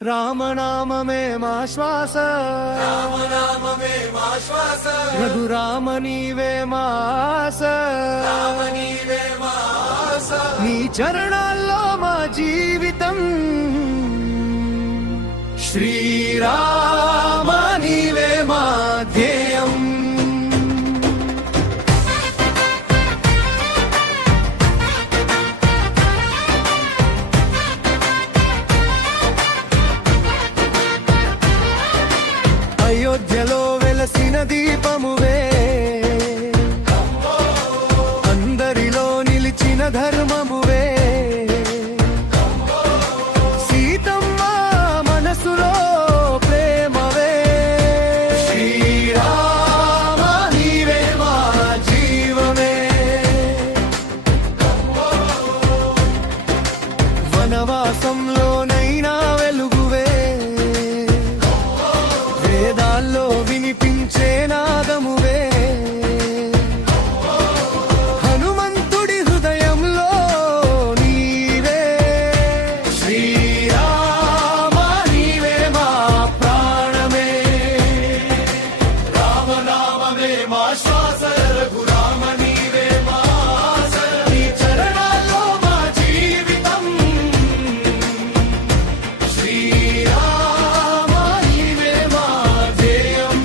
రామనామమే మా శ్వాస, రామనామమే మా శ్వాస, రఘురామ నీవే మా ఆశ, రామ నీవే మా ఆశ. నీ చరణాల్లో మా జీవితం, శ్రీరామ నీవే మా ధ్యేయం. అయోధ్యలో వెలసిన దీపమువే, అందరిలో నిలిచిన ధర్మమువే, సీతమ్మ మనసులో ప్రేమవే. శ్రీరామ నీవే మా జీవమే, వనవాసంలోనైనా వెలుగువే, వేదాల్లో వినిపించే నాదమువే, హనుమంతుడి హృదయంలో నీవే. శ్రీరామ నీవే మా ప్రాణమే, రామనామమే మా శ్వాస, రఘురామ నీవే మా ఆశ. నీ చరణాల్లో మా జీవితం, శ్రీరామ నీవే మా ధ్యేయం.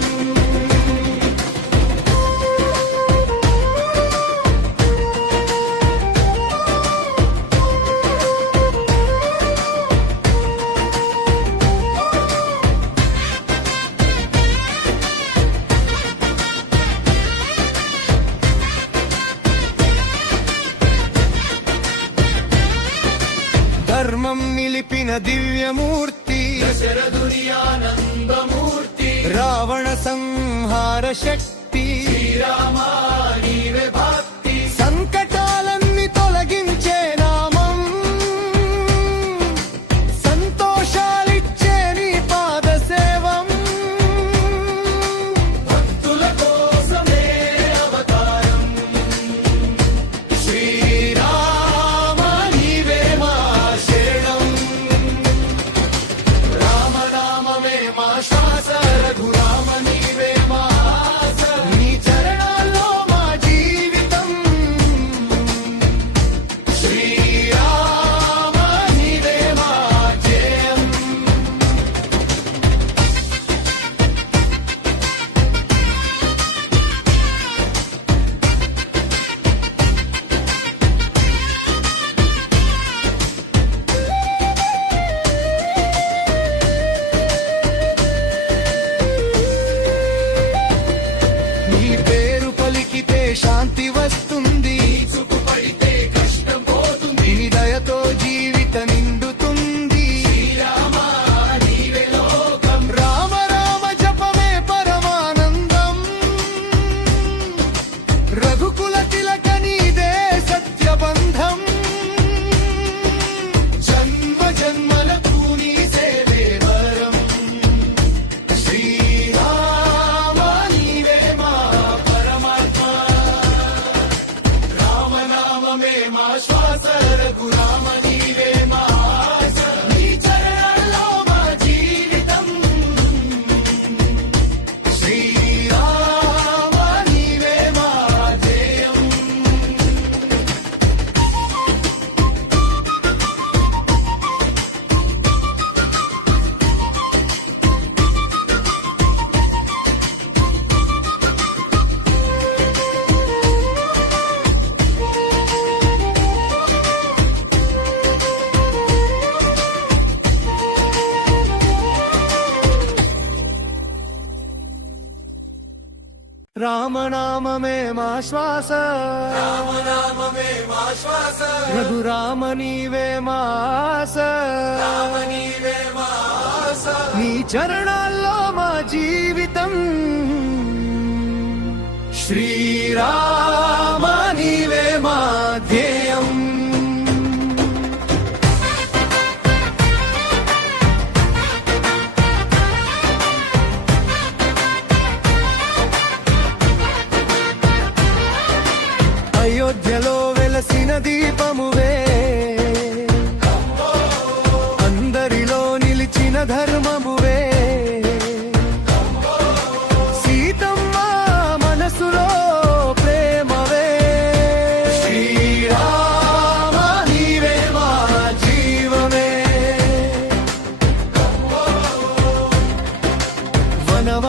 ధర్మం నిలిపిన దివ్యమూర్తి, దశరథుని ఆనందమూర్తి, రావణ సంహార శక్తి, శ్రీరామ నీవే భక్తి. సంకటాలన్నీ తొలగించే నామం, సంతోషాలిచ్చే నీ పాద సేవం. భక్తుల కోసమే అవతారం, శ్రీరామ నీవే మా శరణం. రామనామమే మా శ్వాస, రఘురామ నీవే మా ఆశ. నీ చరణాల్లో మా జీవితం, శ్రీరామ నీవే మా జయం. నీ పేరు పలికితే శాంతి వస్తుంది, చూపు పడితే కష్టం పోతుంది, నీ దయతో జీవిత నిండుతుంది. శ్రీరామ నీవే లోకం. రామ రామ జపమే పరమానందం, రఘుకుల తిలక నీదే సత్యబంధం. జన్మ జన్మలకు నీ సేవే వరం, శ్రీరామ నీవే మా పరమాత్మ. రామనామమే మా శ్వాస, రఘురామ నీవే మా ఆశ. నీ చరణాల్లో మా జీవితం, శ్రీరామ నీవే మా జయం. రామనామమే మా శ్వాస, రామనామమే మా శ్వాస, రఘురామ నీవే మా ఆశ, రామ నీవే మా ఆశ. నీ చరణాల్లో మా జీవితం, శ్రీరామ నీవే మా ధ్యేయం. అయోధ్యలో వెలసిన దీపమువే, అందరిలో నిలిచిన ధర్మమువే సీతమ్మ మనసులో ప్రేమవే శ్రీరామ నీవే మా జీవమే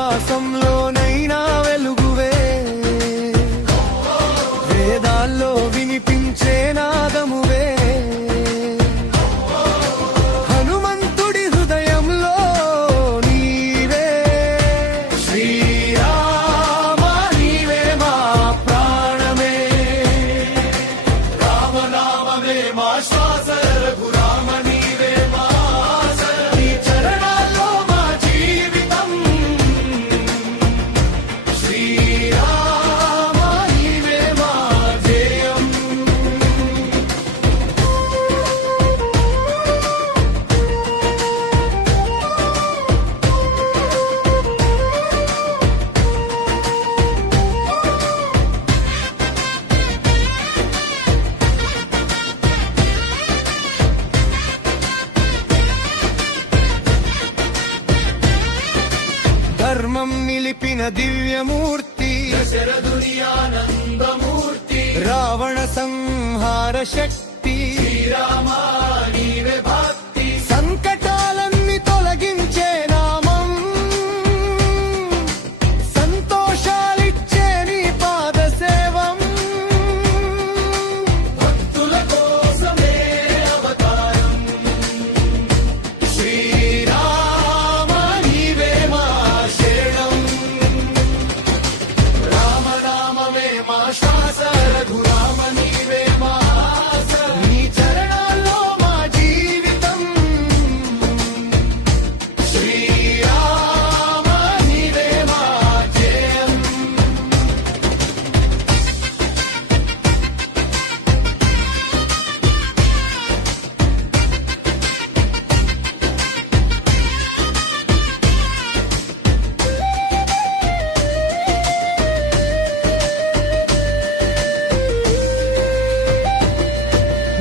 వనవాసంలోనైనా వెలుగువే వేదాల్లో వినిపించే నాదమువే హనుమంతుడి హృదయంలో నీవే శ్రీరామ నీవే మా ప్రాణమే రామనామమే మా శ్వాస రఘురామ నీవే మా ఆశ నీ చరణాల్లో మా జీవితం శ్రీరామ నీవే మా ధ్యేయం ధర్మం నిలిపిన దివ్యమూర్తి శరదుని ఆనందమూర్తి రావణ సంహార శక్తి శ్రీరామ నీవే భక్తి సంకటాలన్నీ తొలగించే నామం సంతోషాలిచ్చే నీ పాద సేవం భక్తుల కోసమే అవతారం శ్రీరామ నీవే మా శరణం రామనామమే మా శ్వాస రఘురామ నీవే మా ఆశ నీ చరణాల్లో మా జీవితం శ్రీరామ నీవే మా జయం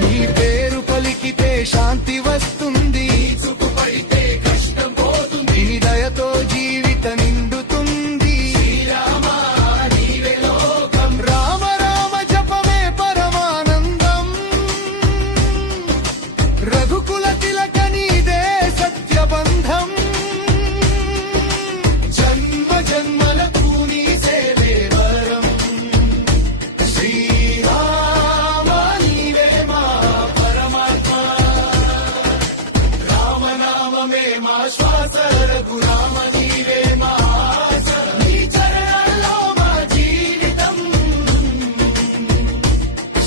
నీ పేరు పలికితే శాంతి వస్తుంది చూపు పడితే కష్టం పోతుంది నీ దయతో జీవిత నిండుతుంది శ్రీరామ నీవే లోకం రామ రామ జపమే పరమానందం రఘుకుల తిలక నీదే సత్యబంధం జన్మ జన్మలకు నీ సేవే వరం శ్రీరామ నీవే మా పరమాత్మ రామనామమే మా శ్వాస రఘురామ నీవే మా ఆశ నీ చరణాల్లో మా జీవితం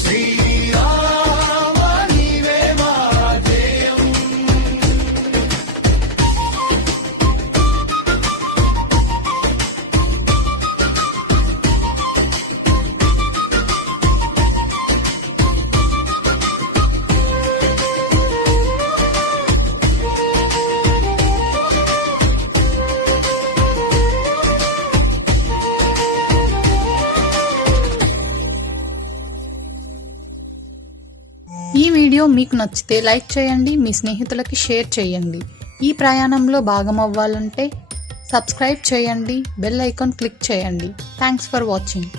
శ్రీరామ నీవే మా ధ్యేయం ఈ వీడియో మీకు నచ్చితే లైక్ చేయండి, మీ స్నేహితులకి షేర్ చేయండి. ఈ ప్రయాణంలో భాగమవ్వాలంటే సబ్స్క్రైబ్ చేయండి, బెల్ ఐకాన్ క్లిక్ చేయండి. Thanks for watching.